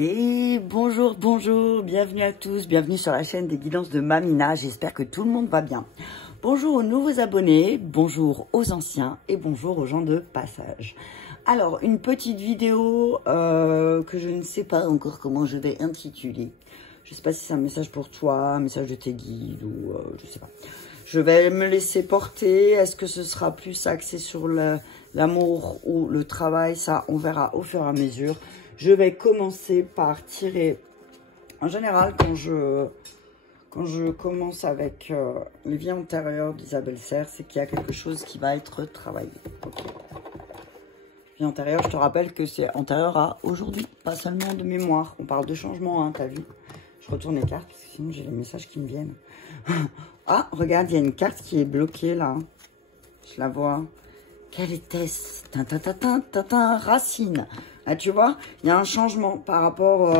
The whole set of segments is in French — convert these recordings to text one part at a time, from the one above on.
Et bonjour, bonjour, bienvenue à tous, bienvenue sur la chaîne des guidances de Mamina, j'espère que tout le monde va bien. Bonjour aux nouveaux abonnés, bonjour aux anciens et bonjour aux gens de passage. Alors, une petite vidéo que je ne sais pas encore comment je vais intituler. Je ne sais pas si c'est un message pour toi, un message de tes guides ou je ne sais pas. Je vais me laisser porter, est-ce que ce sera plus axé sur l'amour ou le travail? Ça, on verra au fur et à mesure. Je vais commencer par tirer, en général, quand je commence avec les vies antérieures d'Isabelle Serres, c'est qu'il y a quelque chose qui va être travaillé. Okay. Vie antérieure, je te rappelle que c'est antérieur à aujourd'hui, pas seulement de mémoire. On parle de changement, hein, t'as vu? Je retourne les cartes, parce que sinon j'ai les messages qui me viennent. Ah, regarde, il y a une carte qui est bloquée, là. Je la vois. Quelle était-ce? Racine. Là, tu vois, il y a un changement par rapport,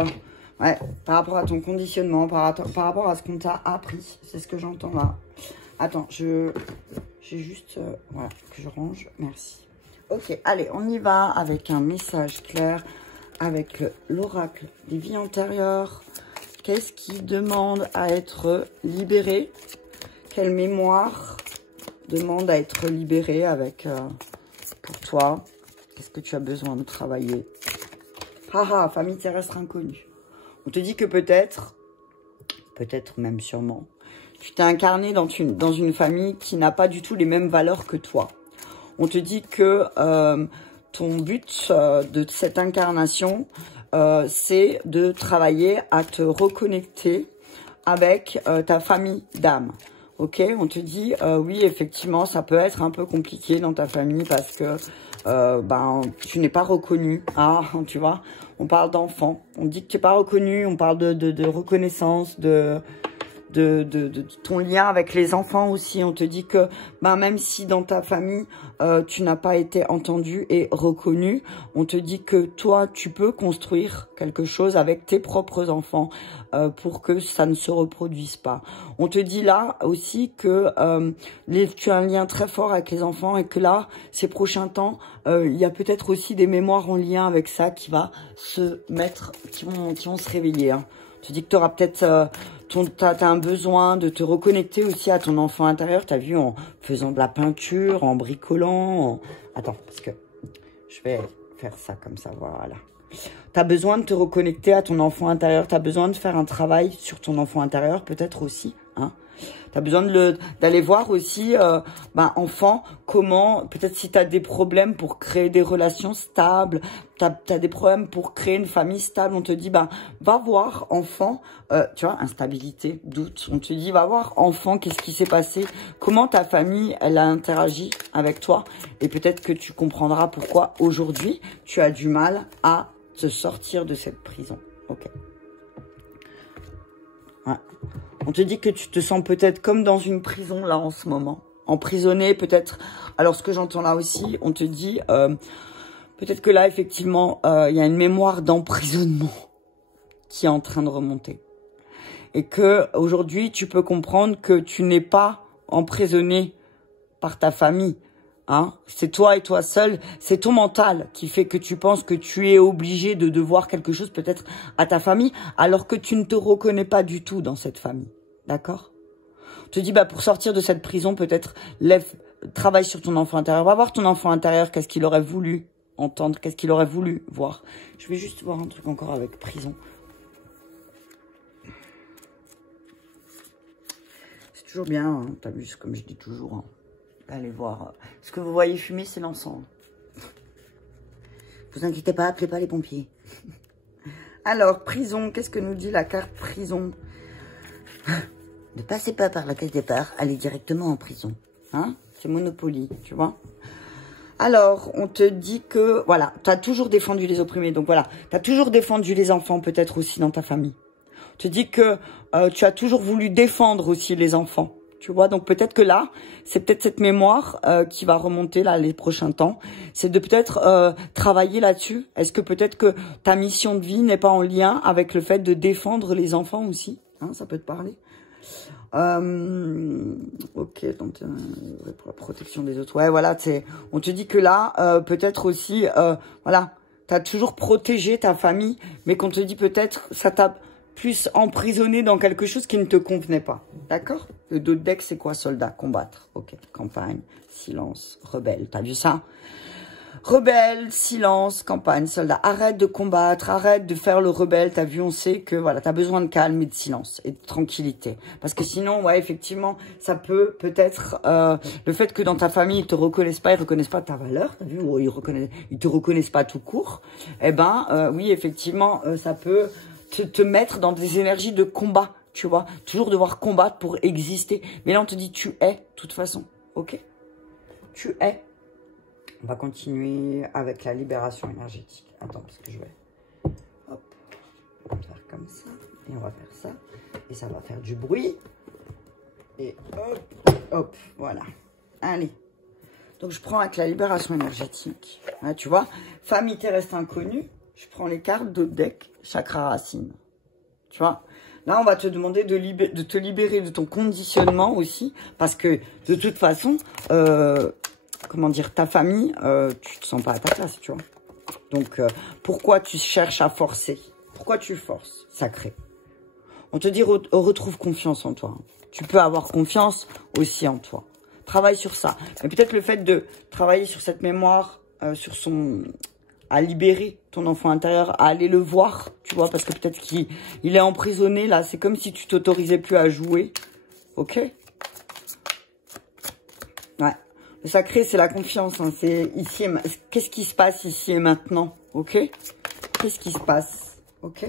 par rapport à ton conditionnement, par rapport à ce qu'on t'a appris. C'est ce que j'entends là. Attends, j'ai juste... voilà, que je range. Merci. Ok, allez, on y va avec un message clair, avec l'oracle des vies antérieures. Qu'est-ce qui demande à être libéré? Quelle mémoire demande à être libérée avec, pour toi? Qu'est-ce que tu as besoin de travailler? Haha, famille terrestre inconnue. On te dit que peut-être même sûrement, tu t'es incarné dans une famille qui n'a pas du tout les mêmes valeurs que toi. On te dit que ton but de cette incarnation, c'est de travailler à te reconnecter avec ta famille d'âme. Ok, on te dit, oui, effectivement, ça peut être un peu compliqué dans ta famille parce que tu n'es pas reconnu. Ah, tu vois, on parle d'enfant. On dit que tu n'es pas reconnu, on parle de reconnaissance, de ton lien avec les enfants aussi. On te dit que même si dans ta famille tu n'as pas été entendu et reconnu, on te dit que toi tu peux construire quelque chose avec tes propres enfants pour que ça ne se reproduise pas. On te dit là aussi que tu as un lien très fort avec les enfants et que là ces prochains temps il y a peut-être aussi des mémoires en lien avec ça qui va se mettre, qui vont se réveiller, hein. Tu dis que tu auras peut-être, t'as un besoin de te reconnecter aussi à ton enfant intérieur. Tu as vu, en faisant de la peinture, en bricolant. Attends, parce que je vais faire ça comme ça, voilà. Tu as besoin de te reconnecter à ton enfant intérieur. Tu as besoin de faire un travail sur ton enfant intérieur, peut-être aussi, hein. Tu as besoin d'aller voir aussi, enfant, comment, peut-être si tu as des problèmes pour créer des relations stables, tu as des problèmes pour créer une famille stable, on te dit, va voir, enfant, tu vois, instabilité, doute, on te dit, va voir, enfant, qu'est-ce qui s'est passé, comment ta famille, elle a interagi avec toi, et peut-être que tu comprendras pourquoi aujourd'hui, tu as du mal à te sortir de cette prison. Ok. Ouais. On te dit que tu te sens peut-être comme dans une prison là en ce moment. Emprisonné peut-être. Alors ce que j'entends là aussi, on te dit peut-être que là effectivement il y a une mémoire d'emprisonnement qui est en train de remonter. Et que aujourd'hui tu peux comprendre que tu n'es pas emprisonné par ta famille. Hein, c'est toi et toi seul, c'est ton mental qui fait que tu penses que tu es obligé de devoir quelque chose peut-être à ta famille, alors que tu ne te reconnais pas du tout dans cette famille. D'accord? On te dit, pour sortir de cette prison, peut-être, travaille sur ton enfant intérieur. Va voir ton enfant intérieur, qu'est-ce qu'il aurait voulu entendre, qu'est-ce qu'il aurait voulu voir. Je vais juste voir un truc encore avec prison. C'est toujours bien, hein, t'as vu, comme je dis toujours, hein. Allez voir. Ce que vous voyez fumer, c'est l'encens. Vous inquiétez pas, appelez pas les pompiers. Alors, prison, qu'est-ce que nous dit la carte prison? Ne passez pas par la case départ, allez directement en prison. Hein? C'est Monopoly, tu vois. Alors, on te dit que, voilà, tu as toujours défendu les opprimés. Donc voilà, tu as toujours défendu les enfants, peut-être aussi dans ta famille. On te dit que tu as toujours voulu défendre aussi les enfants. Tu vois, donc peut-être que là, c'est peut-être cette mémoire qui va remonter là les prochains temps. C'est de peut-être travailler là-dessus. Est-ce que peut-être que ta mission de vie n'est pas en lien avec le fait de défendre les enfants aussi, hein, ça peut te parler. Ok, donc pour la protection des autres. Ouais, voilà, on te dit que là, peut-être aussi, voilà, as toujours protégé ta famille, mais qu'on te dit peut-être ça t'a plus emprisonné dans quelque chose qui ne te convenait pas. D'accord? Le dos de deck, c'est quoi? Soldat, combattre. Ok, campagne, silence, rebelle. T'as vu ça? Rebelle, silence, campagne, soldat. Arrête de combattre, arrête de faire le rebelle. T'as vu, on sait que voilà, t'as besoin de calme et de silence et de tranquillité. Parce que sinon, ouais, effectivement, ça peut peut-être le fait que dans ta famille, ils te reconnaissent pas ta valeur. T'as vu, ou ils te reconnaissent pas tout court. Eh ben, oui, effectivement, ça peut te mettre dans des énergies de combat. Tu vois, toujours devoir combattre pour exister. Mais là, on te dit, tu es, de toute façon. Ok? Tu es. On va continuer avec la libération énergétique. Attends, parce que je vais... Hop. On va faire comme ça. Et on va faire ça. Et ça va faire du bruit. Et hop, hop, voilà. Allez. Donc, je prends avec la libération énergétique. Là, tu vois, famille terrestre inconnue. Je prends les cartes d'autres decks. Chakra racine. Tu vois? Là, on va te demander de te libérer de ton conditionnement aussi. Parce que, de toute façon... comment dire, ta famille, tu te sens pas à ta place, tu vois. Donc, pourquoi tu cherches à forcer? Pourquoi tu forces? Sacré. On te dit, retrouve confiance en toi. Tu peux avoir confiance aussi en toi. Travaille sur ça. Mais peut-être le fait de travailler sur cette mémoire, à libérer ton enfant intérieur, à aller le voir, tu vois, parce que peut-être qu'il est emprisonné, là. C'est comme si tu t'autorisais plus à jouer. Ok? Ouais. Le sacré, c'est la confiance. Hein. C'est ici et qu'est-ce qui se passe ici et maintenant? Ok? Qu'est-ce qui se passe? Ok?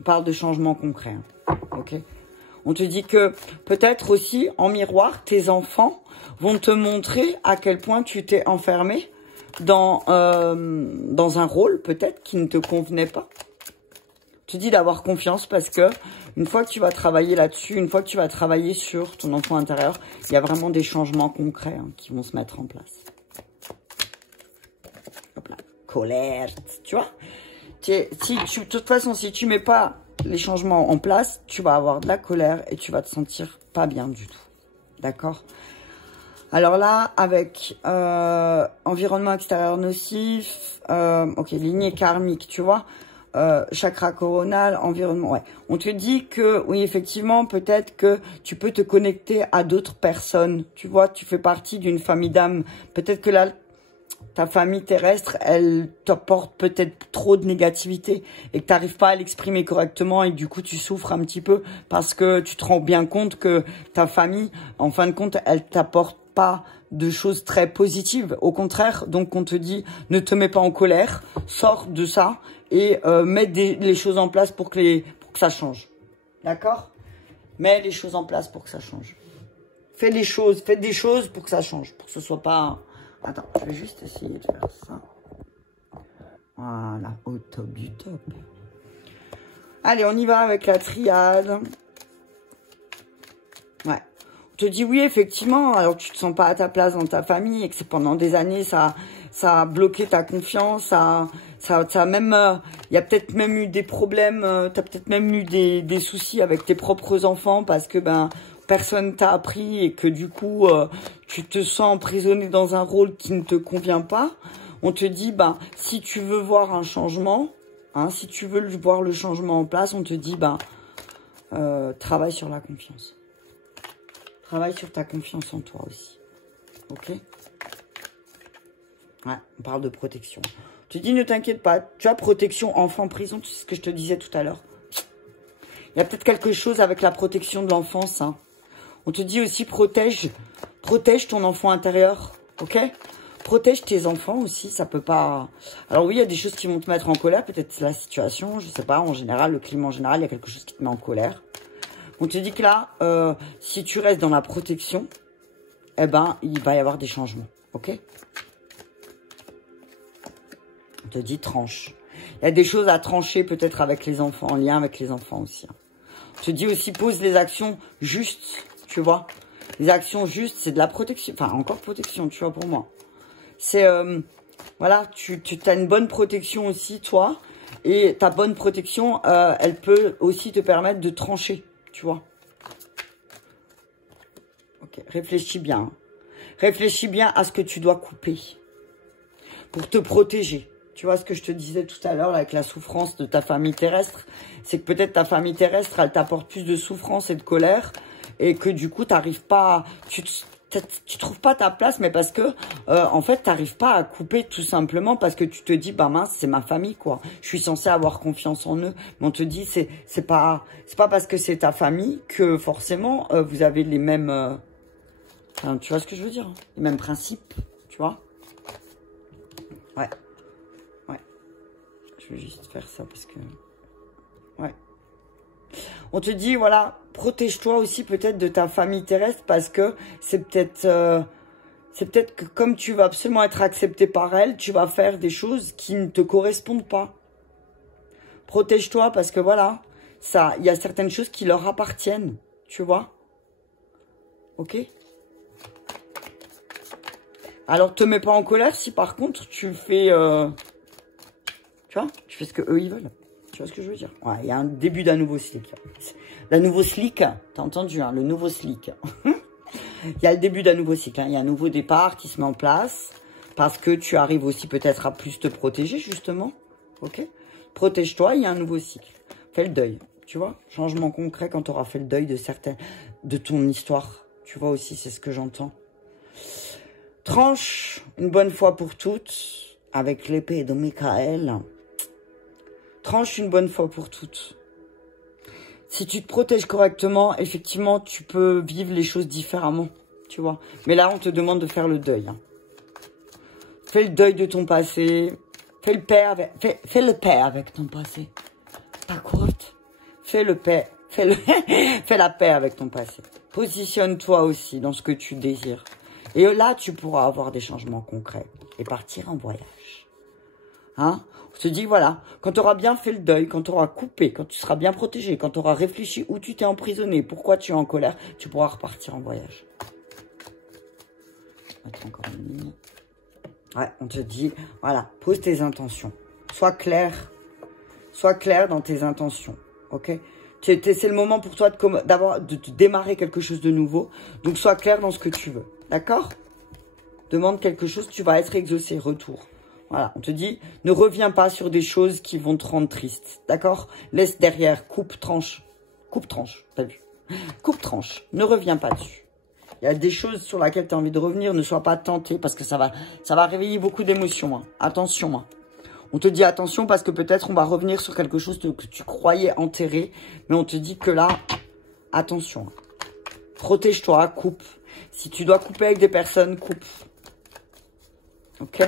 On parle de changement concret. Hein. Ok? On te dit que peut-être aussi, en miroir, tes enfants vont te montrer à quel point tu t'es enfermé dans un rôle, peut-être, qui ne te convenait pas. Je te dis d'avoir confiance parce que une fois que tu vas travailler là-dessus, une fois que tu vas travailler sur ton enfant intérieur, il y a vraiment des changements concrets hein, qui vont se mettre en place. Hop là, colère, tu vois. De toute façon, si tu mets pas les changements en place, tu vas avoir de la colère et tu vas te sentir pas bien du tout. D'accord? Alors là, avec environnement extérieur nocif, ok, lignée karmique, tu vois. Chakra coronal, environnement, ouais. On te dit que, oui, effectivement, peut-être que tu peux te connecter à d'autres personnes. Tu vois, tu fais partie d'une famille d'âmes. Peut-être que là, ta famille terrestre, elle t'apporte peut-être trop de négativité et que tu n'arrives pas à l'exprimer correctement et que du coup, tu souffres un petit peu parce que tu te rends bien compte que ta famille, en fin de compte, elle t'apporte pas de choses très positives. Au contraire, donc on te dit, ne te mets pas en colère, sors de ça et mets les choses en place pour que ça change. D'accord? Mets les choses en place pour que ça change. Fais des choses pour que ça change, pour que ce soit pas... Attends, je vais juste essayer de faire ça. Voilà, au top du top. Allez, on y va avec la triade. Ouais. On te dit oui, effectivement, alors tu te sens pas à ta place dans ta famille et que c'est pendant des années, ça a bloqué ta confiance, ça a même, il y a peut-être même eu des problèmes, tu as peut-être même eu des soucis avec tes propres enfants parce que, personne t'a appris et que du coup, tu te sens emprisonné dans un rôle qui ne te convient pas. On te dit, si tu veux voir un changement, hein, si tu veux voir le changement en place, on te dit, travaille sur la confiance. Travaille sur ta confiance en toi aussi. Ok? Ouais, on parle de protection. On te dis, ne t'inquiète pas, tu as protection enfant-prison, c'est ce que je te disais tout à l'heure. Il y a peut-être quelque chose avec la protection de l'enfance, hein. On te dit aussi, protège ton enfant intérieur, ok? Protège tes enfants aussi, ça peut pas... Alors oui, il y a des choses qui vont te mettre en colère, peut-être la situation, je sais pas, en général, le climat en général, il y a quelque chose qui te met en colère. On te dit que là, si tu restes dans la protection, il va y avoir des changements, ok? On te dit tranche. Il y a des choses à trancher peut-être avec les enfants, en lien avec les enfants aussi. On te dit aussi, pose les actions justes. Tu vois, les actions justes, c'est de la protection. Enfin, encore protection, tu vois, pour moi. C'est, voilà, tu as une bonne protection aussi, toi. Et ta bonne protection, elle peut aussi te permettre de trancher, tu vois. Ok, réfléchis bien. Réfléchis bien à ce que tu dois couper. pour te protéger. Tu vois ce que je te disais tout à l'heure avec la souffrance de ta famille terrestre? C'est que peut-être ta famille terrestre, elle t'apporte plus de souffrance et de colère et que du coup, t'arrives pas, tu trouves pas ta place, mais parce que, en fait, t'arrives pas à couper tout simplement parce que tu te dis, bah mince, c'est ma famille, quoi. Je suis censée avoir confiance en eux. Mais on te dit, c'est pas parce que c'est ta famille que forcément, vous avez les mêmes, enfin, tu vois ce que je veux dire? Les mêmes principes, tu vois? Ouais. Ouais. Je vais juste faire ça parce que... Ouais. On te dit, voilà, protège-toi aussi peut-être de ta famille terrestre parce que c'est peut-être que comme tu vas absolument être accepté par elle, tu vas faire des choses qui ne te correspondent pas. Protège-toi parce que voilà, il y a certaines choses qui leur appartiennent, tu vois? Ok? Alors, te mets pas en colère si par contre tu fais... tu vois, tu fais ce que eux ils veulent. Tu vois ce que je veux dire? Ouais, il y a un début d'un nouveau slick. D'un nouveau slick, t'as entendu, hein, le nouveau slick. Il y a le début d'un nouveau cycle. Hein. Il y a un nouveau départ qui se met en place. Parce que tu arrives aussi peut-être à plus te protéger, justement. Ok? Protège-toi, il y a un nouveau cycle. Fais le deuil. Tu vois? Changement concret quand tu auras fait le deuil de ton histoire. Tu vois aussi, c'est ce que j'entends. Tranche une bonne fois pour toutes avec l'épée de Michael. Tranche une bonne fois pour toutes. Si tu te protèges correctement, effectivement, tu peux vivre les choses différemment, tu vois. Mais là, on te demande de faire le deuil. Hein. Fais le deuil de ton passé. Fais le paix avec ton passé. D'accord? Fais le paix. Fais la paix avec ton passé. Positionne-toi aussi dans ce que tu désires. Et là, tu pourras avoir des changements concrets et partir en voyage. Hein? On te dit, voilà, quand tu auras bien fait le deuil, quand tu auras coupé, quand tu seras bien protégé, quand tu auras réfléchi où tu t'es emprisonné, pourquoi tu es en colère, tu pourras repartir en voyage. Je vais mettre encore une ligne. Ouais, on te dit, voilà, pose tes intentions. Sois clair dans tes intentions, ok? C'est le moment pour toi de démarrer quelque chose de nouveau. Donc, sois clair dans ce que tu veux, d'accord? Demande quelque chose, tu vas être exaucé, retour. Voilà, on te dit, ne reviens pas sur des choses qui vont te rendre triste, d'accord? Laisse derrière, coupe, tranche, t'as vu? Coupe, tranche, ne reviens pas dessus. Il y a des choses sur lesquelles tu as envie de revenir, ne sois pas tenté parce que ça va réveiller beaucoup d'émotions. Hein. Attention. Hein. On te dit attention parce que peut-être on va revenir sur quelque chose que tu croyais enterré, mais on te dit que là, attention. Hein. Protège-toi, coupe. Si tu dois couper avec des personnes, coupe. Ok?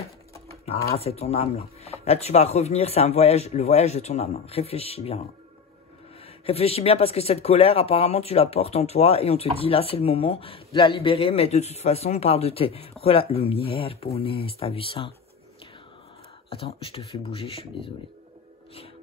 Ah, c'est ton âme, là. Là, tu vas revenir, c'est le voyage de ton âme. Hein. Réfléchis bien. Réfléchis bien parce que cette colère, apparemment, tu la portes en toi. Et on te dit, là, c'est le moment de la libérer. Mais de toute façon, on parle de tes... Lumière, punaise, t'as vu ça? Attends, je te fais bouger, je suis désolée.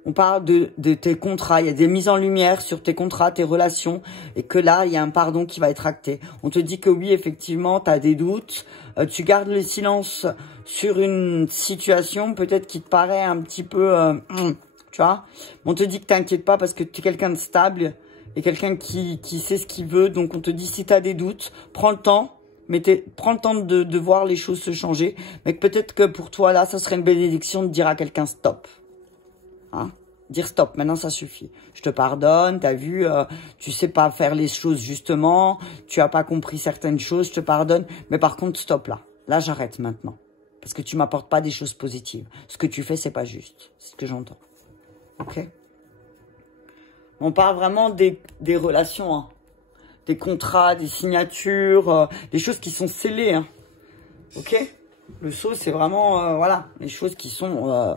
On parle de tes contrats. Il y a des mises en lumière sur tes contrats, tes relations. Et que là, il y a un pardon qui va être acté. On te dit que oui, effectivement, tu as des doutes. Tu gardes le silence sur une situation peut-être qui te paraît un petit peu... tu vois, on te dit que t'inquiètes pas parce que tu es quelqu'un de stable et quelqu'un qui sait ce qu'il veut. Donc, on te dit si tu as des doutes, prends le temps. Prends le temps de voir les choses se changer. Mais peut-être que pour toi, là, ça serait une bénédiction de dire à quelqu'un stop. Hein? Dire stop, maintenant ça suffit. Je te pardonne, t'as vu, tu sais pas faire les choses justement, tu as pas compris certaines choses, je te pardonne. Mais par contre, stop là. Là, j'arrête maintenant. Parce que tu m'apportes pas des choses positives. Ce que tu fais, c'est pas juste. C'est ce que j'entends. Ok? On parle vraiment des relations, hein. Des contrats, des signatures, des choses qui sont scellées. Hein. Ok? Le sceau, c'est vraiment, voilà, les choses qui sont...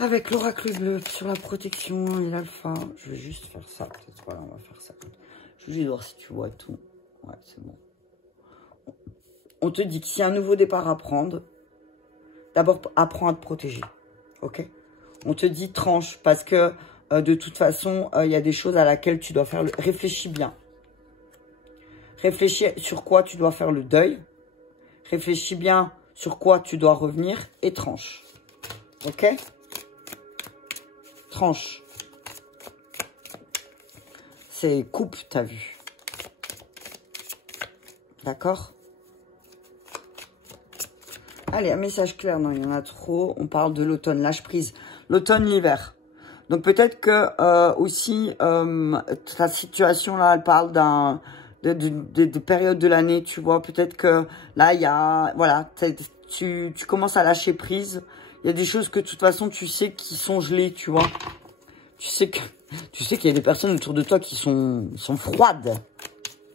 avec l'oracle bleu sur la protection et l'alpha. Je vais juste faire ça. Peut-être, voilà, on va faire ça. Je vais juste voir si tu vois tout. Ouais, c'est bon. On te dit que s'il y a un nouveau départ à prendre, d'abord, apprends à te protéger. Ok? On te dit tranche parce que... de toute façon, il y a des choses à laquelle tu dois faire le... Réfléchis bien. Réfléchis sur quoi tu dois faire le deuil. Réfléchis bien sur quoi tu dois revenir et tranche. Ok? Tranche. C'est coupe, t'as vu. D'accord? Allez, un message clair. Non, il y en a trop. On parle de l'automne, lâche prise. L'automne, l'hiver. Donc peut-être que aussi ta situation là, elle parle de période de l'année, tu vois. Peut-être que là, il y a, voilà, tu commences à lâcher prise. Il y a des choses que de toute façon, tu sais qui sont gelées, tu vois. Tu sais qu'il y a des personnes autour de toi qui sont froides.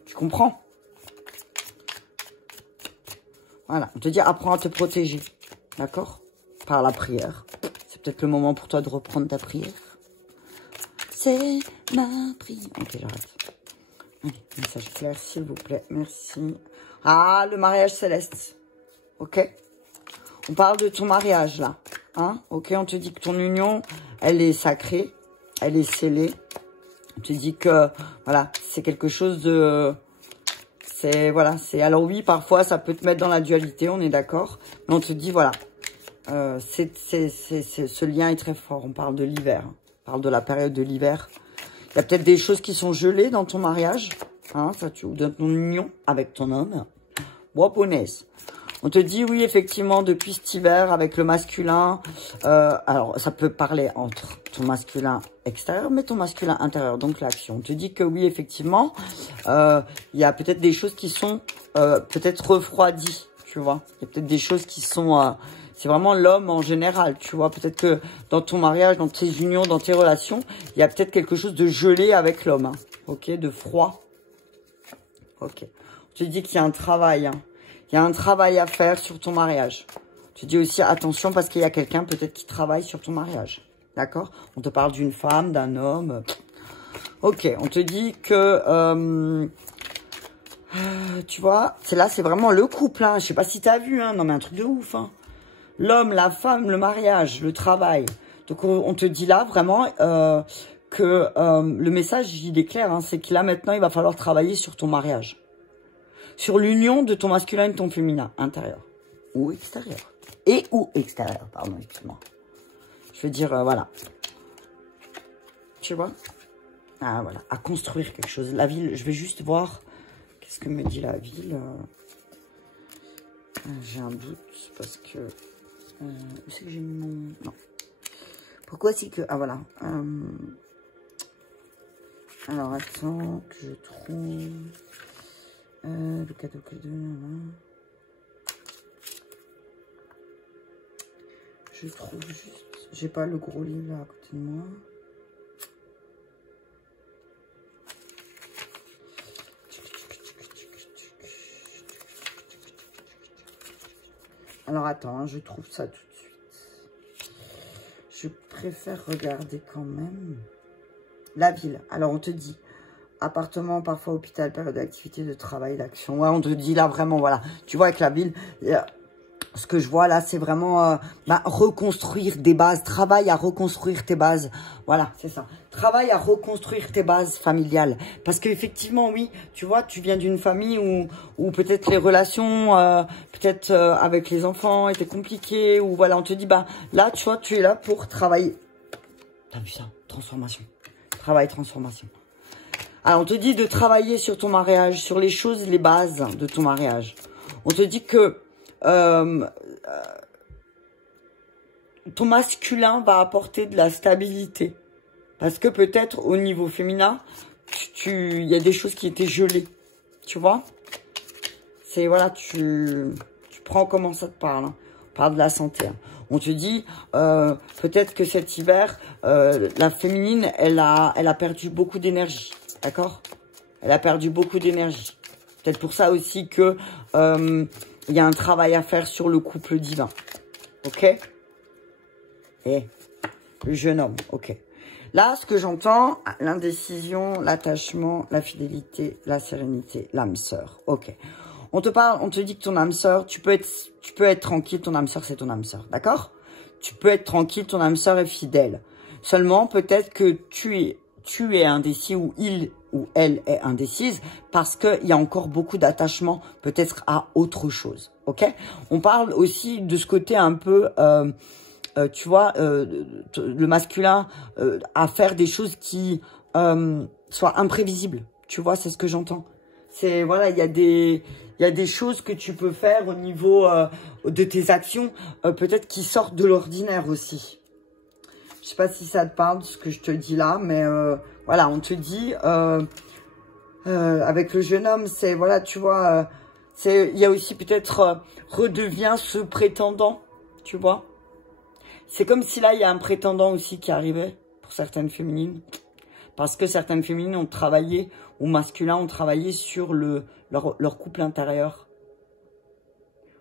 Tu comprends? Voilà, on te dit apprends à te protéger. D'accord? Par la prière. C'est peut-être le moment pour toi de reprendre ta prière. C'est ma prière. Ok, j'arrête. Allez, message clair, s'il vous plaît. Merci. Ah, le mariage céleste. Ok? On parle de ton mariage, là. Hein? Ok, on te dit que ton union, elle est sacrée. Elle est scellée. On te dit que, voilà, c'est quelque chose de... Voilà, alors oui, parfois, ça peut te mettre dans la dualité, on est d'accord. Mais on te dit, voilà, ce lien est très fort. On parle de l'hiver. On parle de la période de l'hiver. Il y a peut-être des choses qui sont gelées dans ton mariage. Hein, ou dans ton union avec ton homme. Waponaise. On te dit, oui, effectivement, depuis cet hiver, avec le masculin, alors, ça peut parler entre ton masculin extérieur, mais ton masculin intérieur, donc l'action. On te dit que oui, effectivement, il y a peut-être des choses qui sont peut-être refroidies, tu vois. Il y a peut-être des choses qui sont... c'est vraiment l'homme en général, tu vois. Peut-être que dans ton mariage, dans tes unions, dans tes relations, il y a peut-être quelque chose de gelé avec l'homme, hein, ok, de froid. Ok. On te dit qu'il y a un travail, hein. Il y a un travail à faire sur ton mariage. Tu dis aussi attention parce qu'il y a quelqu'un peut-être qui travaille sur ton mariage. D'accord? On te parle d'une femme, d'un homme. Ok, on te dit que... tu vois, c'est vraiment le couple. Hein. Je sais pas si tu as vu. Hein. Non mais un truc de ouf. Hein. L'homme, la femme, le mariage, le travail. Donc on te dit là vraiment que le message, il est clair. Hein, c'est que là maintenant, il va falloir travailler sur ton mariage. Sur l'union de ton masculin et de ton féminin, intérieur ou extérieur. Et ou extérieur, pardon, excuse-moi. Je veux dire, voilà. Tu vois? Ah, voilà, à construire quelque chose. La ville, je vais juste voir, qu'est-ce que me dit la ville? J'ai un doute, parce que... où c'est que j'ai mis mon... Non. Pourquoi c'est que... Ah, voilà. Alors, attends, que je trouve... le cadeau que je trouve juste, j'ai pas le gros livre là à côté de moi. Alors attends, hein, je trouve ça tout de suite. Je préfère regarder quand même la ville. Alors on te dit appartement, parfois hôpital, période d'activité, de travail, d'action. Ouais, on te dit là vraiment, voilà. Tu vois, avec la ville, ce que je vois là, c'est vraiment reconstruire des bases. Travail à reconstruire tes bases. Voilà, c'est ça. Travail à reconstruire tes bases familiales. Parce qu'effectivement, oui, tu vois, tu viens d'une famille où peut-être les relations, peut-être avec les enfants étaient compliquées. Ou voilà, on te dit, bah là, tu vois, tu es là pour travailler. T'as vu ça? Transformation. Travail, transformation. Alors, on te dit de travailler sur ton mariage, sur les choses, les bases de ton mariage. On te dit que ton masculin va apporter de la stabilité. Parce que peut-être au niveau féminin, il y a des choses qui étaient gelées. Tu vois? C'est, voilà, tu prends comment ça te parle. Hein. On parle de la santé. Hein. On te dit, peut-être que cet hiver, la féminine, elle a perdu beaucoup d'énergie. D'accord? Elle a perdu beaucoup d'énergie. Peut-être pour ça aussi que il y a un travail à faire sur le couple divin. Ok? Et le jeune homme. Ok. Là, ce que j'entends, l'indécision, l'attachement, la fidélité, la sérénité, l'âme sœur. Ok. On te parle, on te dit que ton âme sœur, tu peux être tranquille, ton âme sœur, c'est ton âme sœur. D'accord? Tu peux être tranquille, ton âme sœur est fidèle. Seulement, peut-être que tu es indécis ou il ou elle est indécise parce qu'il y a encore beaucoup d'attachement peut-être à autre chose. Ok? On parle aussi de ce côté un peu, tu vois, le masculin à faire des choses qui soient imprévisibles. Tu vois, c'est ce que j'entends. C'est, voilà, il y a des choses que tu peux faire au niveau de tes actions, peut-être qui sortent de l'ordinaire aussi. Je sais pas si ça te parle, ce que je te dis là, mais voilà, on te dit, avec le jeune homme, c'est, voilà, tu vois, il y a aussi peut-être, redevient ce prétendant, tu vois. C'est comme si là, il y a un prétendant aussi qui arrivait pour certaines féminines. Parce que certaines féminines ont travaillé, ou masculins ont travaillé sur leur couple intérieur.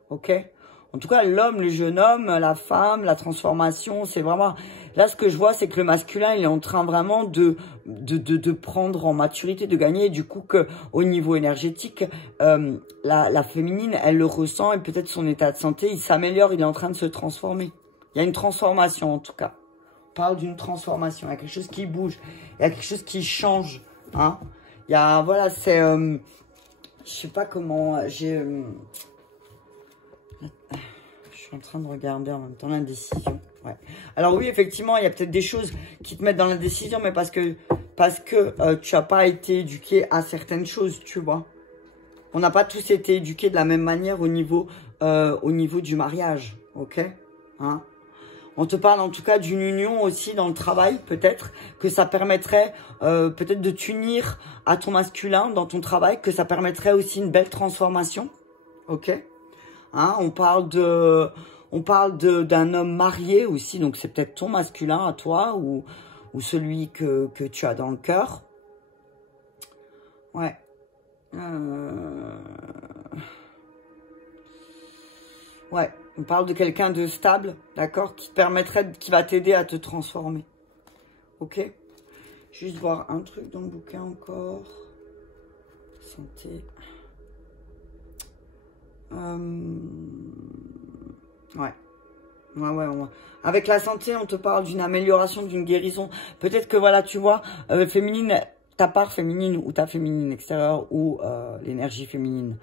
Ok? En tout cas, l'homme, le jeune homme, la femme, la transformation, c'est vraiment... Là, ce que je vois, c'est que le masculin, il est en train vraiment de prendre en maturité, de gagner. Et du coup, au niveau énergétique, la féminine, elle le ressent. Et peut-être son état de santé, il s'améliore, il est en train de se transformer. Il y a une transformation, en tout cas. On parle d'une transformation. Il y a quelque chose qui bouge. Il y a quelque chose qui change. Hein. Il y a... Voilà, c'est... je sais pas comment... j'ai... Je suis en train de regarder en même temps l'indécision. Ouais. Alors oui, effectivement, il y a peut-être des choses qui te mettent dans l'indécision, mais parce que tu n'as pas été éduqué à certaines choses, tu vois. On n'a pas tous été éduqués de la même manière au niveau du mariage, ok, hein. On te parle en tout cas d'une union aussi dans le travail, peut-être, que ça permettrait peut-être de t'unir à ton masculin dans ton travail, que ça permettrait aussi une belle transformation, ok. Hein, on parle d'un homme marié aussi, donc c'est peut-être ton masculin à toi ou celui que tu as dans le cœur. Ouais. Ouais, on parle de quelqu'un de stable, d'accord, qui va t'aider à te transformer. Ok? Juste voir un truc dans le bouquin encore. Santé. Ouais. Ouais. Avec la santé, on te parle d'une amélioration, d'une guérison. Peut-être que, voilà, tu vois, féminine, ta part féminine ou ta féminine extérieure ou l'énergie féminine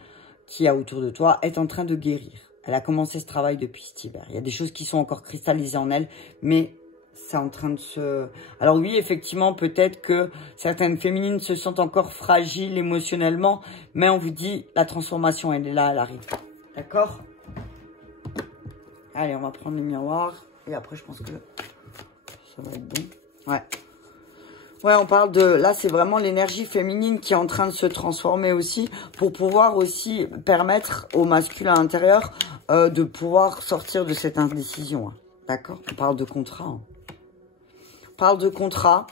qu'il y a autour de toi est en train de guérir. Elle a commencé ce travail depuis cet hiver. Il y a des choses qui sont encore cristallisées en elle, mais c'est en train de se... Alors oui, effectivement, peut-être que certaines féminines se sentent encore fragiles émotionnellement, mais on vous dit, la transformation, elle est là, elle arrive. D'accord? Allez, on va prendre les miroirs. Et après, je pense que ça va être bon. Ouais. Ouais, on parle de... Là, c'est vraiment l'énergie féminine qui est en train de se transformer aussi pour pouvoir aussi permettre au masculin intérieur de pouvoir sortir de cette indécision. Hein. D'accord? On parle de contrat. Hein. On parle de contrat.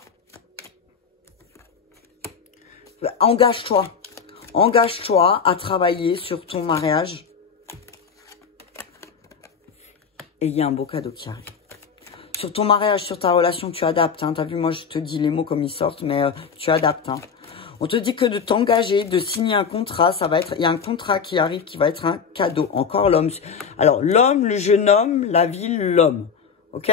Engage-toi. Engage-toi à travailler sur ton mariage. Et il y a un beau cadeau qui arrive. Sur ton mariage, sur ta relation, tu adaptes. Hein. Tu as vu, moi, je te dis les mots comme ils sortent, mais tu adaptes. Hein. On te dit que de t'engager, de signer un contrat, ça va être... Il y a un contrat qui arrive qui va être un cadeau. Encore l'homme. Alors, l'homme, le jeune homme, la ville, l'homme. Ok?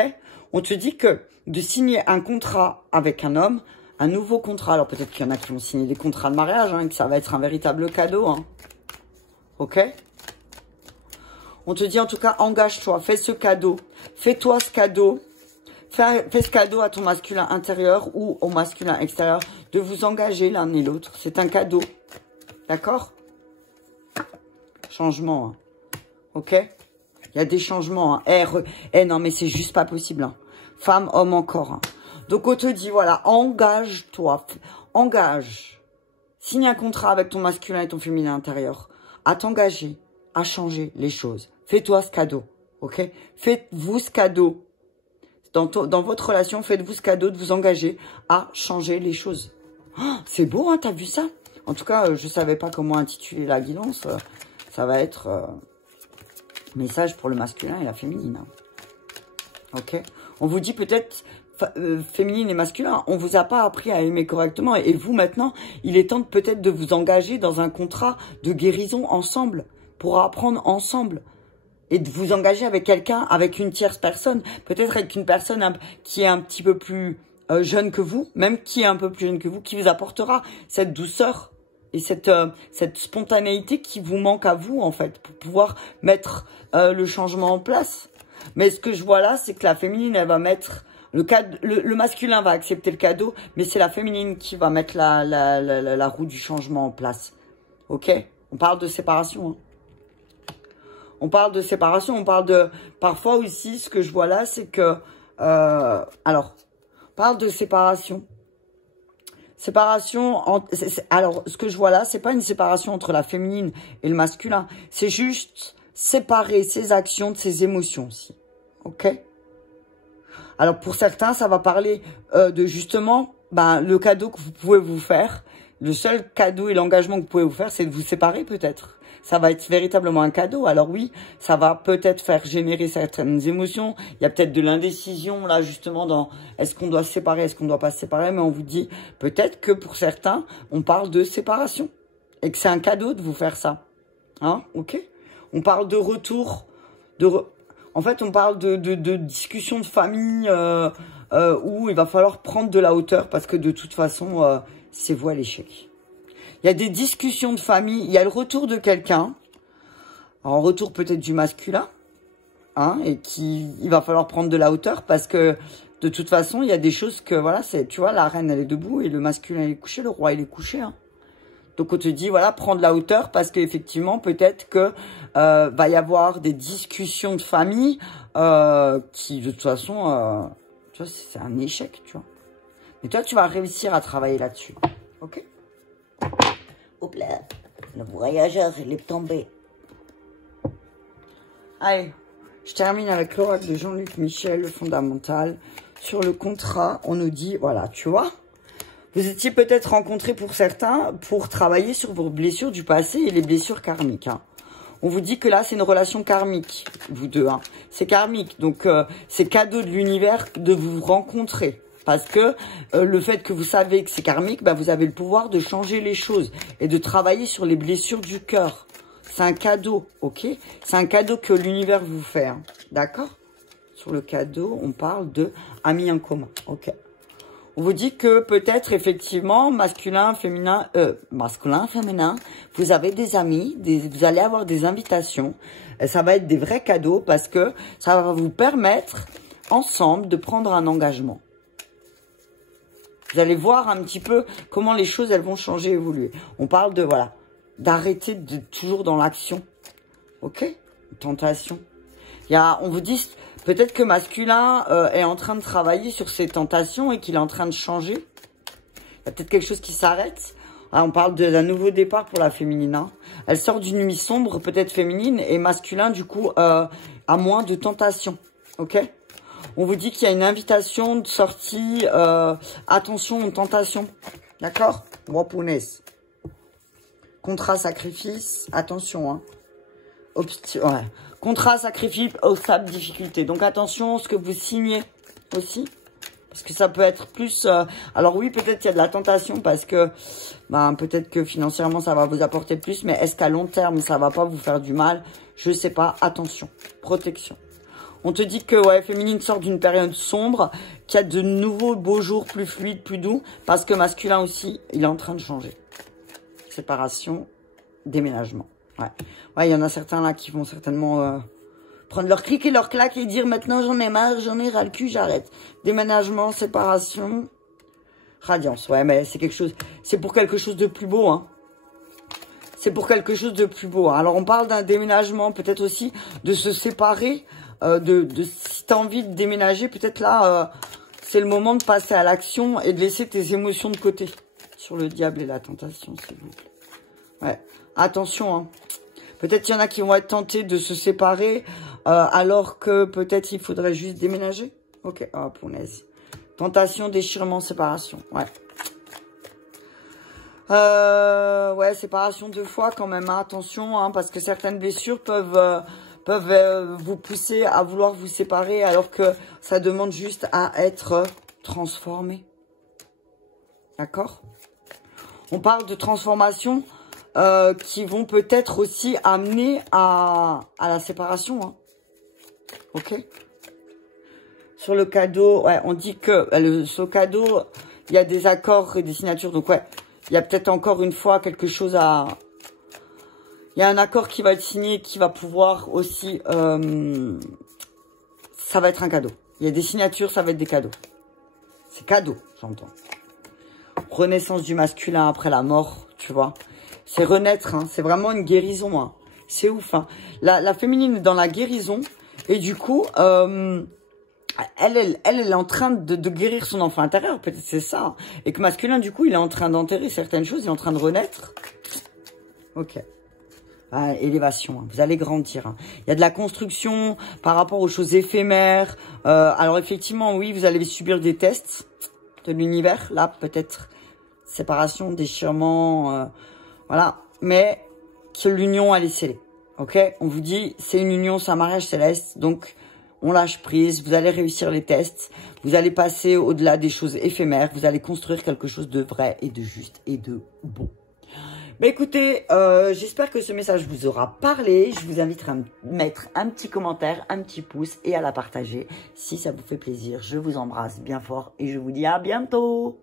On te dit que de signer un contrat avec un homme, un nouveau contrat. Alors, peut-être qu'il y en a qui vont signer des contrats de mariage, hein, que ça va être un véritable cadeau. Hein. Ok? On te dit en tout cas, engage-toi, fais ce cadeau. Fais-toi ce cadeau. Fais ce cadeau à ton masculin intérieur ou au masculin extérieur de vous engager l'un et l'autre. C'est un cadeau. D'accord? Changement. Hein. Ok? Il y a des changements. Hein. Non, mais c'est juste pas possible. Hein. Femme, homme encore. Hein. Donc, on te dit, voilà, engage-toi. Engage. Signe un contrat avec ton masculin et ton féminin intérieur. À t'engager, à changer les choses. Fais-toi ce cadeau. Ok? Faites-vous ce cadeau. Dans votre relation, faites-vous ce cadeau de vous engager à changer les choses. Oh, c'est beau, hein, t'as vu ça? En tout cas, je ne savais pas comment intituler la guidance. Ça va être message pour le masculin et la féminine. Hein. Ok? On vous dit peut-être féminine et masculin. On vous a pas appris à aimer correctement. Et vous, maintenant, il est temps peut-être de vous engager dans un contrat de guérison ensemble. Pour apprendre ensemble. Et de vous engager avec quelqu'un, avec une tierce personne. Peut-être avec une personne qui est un petit peu plus jeune que vous. Même qui est un peu plus jeune que vous. Qui vous apportera cette douceur. Et cette spontanéité qui vous manque à vous, en fait. Pour pouvoir mettre le changement en place. Mais ce que je vois là, c'est que la féminine, elle va mettre... Le masculin va accepter le cadeau. Mais c'est la féminine qui va mettre la roue du changement en place. Ok? On parle de séparation. Hein. On parle de séparation, on parle de... Parfois aussi, ce que je vois là, c'est que... alors, on parle de séparation. Séparation... alors, ce que je vois là, c'est pas une séparation entre la féminine et le masculin. C'est juste séparer ses actions de ses émotions aussi. Ok? Alors, pour certains, ça va parler de justement... le cadeau que vous pouvez vous faire. Le seul cadeau et l'engagement que vous pouvez vous faire, c'est de vous séparer peut-être. Ça va être véritablement un cadeau. Alors oui, ça va peut-être faire générer certaines émotions. Il y a peut-être de l'indécision là justement dans est-ce qu'on doit se séparer, est-ce qu'on ne doit pas se séparer. Mais on vous dit peut-être que pour certains, on parle de séparation. Et que c'est un cadeau de vous faire ça. Hein, ok? On parle de retour. En fait, on parle de discussion de famille où il va falloir prendre de la hauteur parce que de toute façon, c'est vous à l'échec. Il y a des discussions de famille, il y a le retour de quelqu'un, en retour peut-être du masculin, hein, et il va falloir prendre de la hauteur parce que de toute façon, il y a des choses que, voilà, tu vois, la reine elle est debout et le masculin il est couché, le roi il est couché. Hein. Donc on te dit, voilà, prends de la hauteur parce qu'effectivement, peut-être que va y avoir des discussions de famille qui, de toute façon, tu vois, c'est un échec, tu vois. Mais toi, tu vas réussir à travailler là-dessus, ok? Hop là, le voyageur, il est tombé. Allez, je termine avec l'oracle de Jean-Luc Michel, le fondamental. Sur le contrat, on nous dit, voilà, tu vois, vous étiez peut-être rencontrés pour certains pour travailler sur vos blessures du passé et les blessures karmiques. Hein. On vous dit que là, c'est une relation karmique, vous deux. Hein. C'est karmique, donc c'est cadeau de l'univers de vous rencontrer. Parce que le fait que vous savez que c'est karmique, vous avez le pouvoir de changer les choses et de travailler sur les blessures du cœur. C'est un cadeau, ok? C'est un cadeau que l'univers vous fait, hein, d'accord? Sur le cadeau, on parle de amis en commun, ok? On vous dit que peut-être, effectivement, masculin, féminin, vous avez des amis, vous allez avoir des invitations. Et ça va être des vrais cadeaux parce que ça va vous permettre, ensemble, de prendre un engagement. Vous allez voir un petit peu comment les choses, elles vont changer, évoluer. On parle de, voilà, d'arrêter de toujours dans l'action. Ok? Tentation. On vous dit, peut-être que masculin est en train de travailler sur ses tentations et qu'il est en train de changer. Il y a peut-être quelque chose qui s'arrête. On parle d'un nouveau départ pour la féminine. Hein. Elle sort d'une nuit sombre, peut-être féminine, et masculin, du coup, a moins de tentations. Ok? On vous dit qu'il y a une invitation de sortie. Attention aux tentations. D'accord? Wapunaise. Contrat, sacrifice. Attention. Hein. Ouais. Contrat, sacrifice, obstacle, difficulté. Donc attention à ce que vous signez aussi. Parce que ça peut être plus... alors oui, peut-être qu'il y a de la tentation parce que... peut-être que financièrement, ça va vous apporter plus. Mais est-ce qu'à long terme, ça va pas vous faire du mal? Je sais pas. Attention. Protection. On te dit que, ouais, féminine sort d'une période sombre, qu'il y a de nouveaux beaux jours plus fluides, plus doux, parce que masculin aussi, il est en train de changer. Séparation, déménagement. Ouais, ouais, il y en a certains là qui vont certainement prendre leur clic et leur claque et dire maintenant j'en ai marre, j'en ai ras le cul, j'arrête. Déménagement, séparation, radiance. Ouais, mais c'est quelque chose, c'est pour quelque chose de plus beau, hein. C'est pour quelque chose de plus beau. Hein. Alors on parle d'un déménagement, peut-être aussi de se séparer. Si tu as envie de déménager, peut-être là, c'est le moment de passer à l'action et de laisser tes émotions de côté. Sur le diable et la tentation, s'il vous plaît. Ouais, attention. Hein. Peut-être qu'il y en a qui vont être tentés de se séparer alors que peut-être il faudrait juste déménager. Ok, oh punaise. Tentation, déchirement, séparation. Ouais. Ouais, séparation 2 fois quand même. Hein. Attention, hein, parce que certaines blessures peuvent vous pousser à vouloir vous séparer alors que ça demande juste à être transformé. D'accord? On parle de transformation qui vont peut-être aussi amener à la séparation. Hein. Ok? Sur le cadeau, ouais, on dit que sur le cadeau, il y a des accords et des signatures. Donc ouais, il y a peut-être encore une fois quelque chose à... Il y a un accord qui va être signé, qui va pouvoir aussi... ça va être un cadeau. Il y a des signatures, ça va être des cadeaux. C'est cadeau, j'entends. Renaissance du masculin après la mort, tu vois. C'est renaître, hein. C'est vraiment une guérison, hein. C'est ouf, hein. La féminine est dans la guérison. Et du coup, elle est en train de guérir son enfant intérieur. Peut-être c'est ça. Et que masculin, du coup, il est en train d'enterrer certaines choses. Il est en train de renaître. Ok. Ah, élévation, hein. Vous allez grandir, hein. Il y a de la construction par rapport aux choses éphémères. Alors effectivement, oui, vous allez subir des tests de l'univers. Là, peut-être séparation, déchirement, voilà. Mais que l'union, elle est scellée. Ok, on vous dit, c'est une union, c'est un mariage céleste. Donc, on lâche prise. Vous allez réussir les tests. Vous allez passer au-delà des choses éphémères. Vous allez construire quelque chose de vrai et de juste et de bon. Mais écoutez, j'espère que ce message vous aura parlé. Je vous invite à mettre un petit commentaire, un petit pouce et à la partager si ça vous fait plaisir. Je vous embrasse bien fort et je vous dis à bientôt.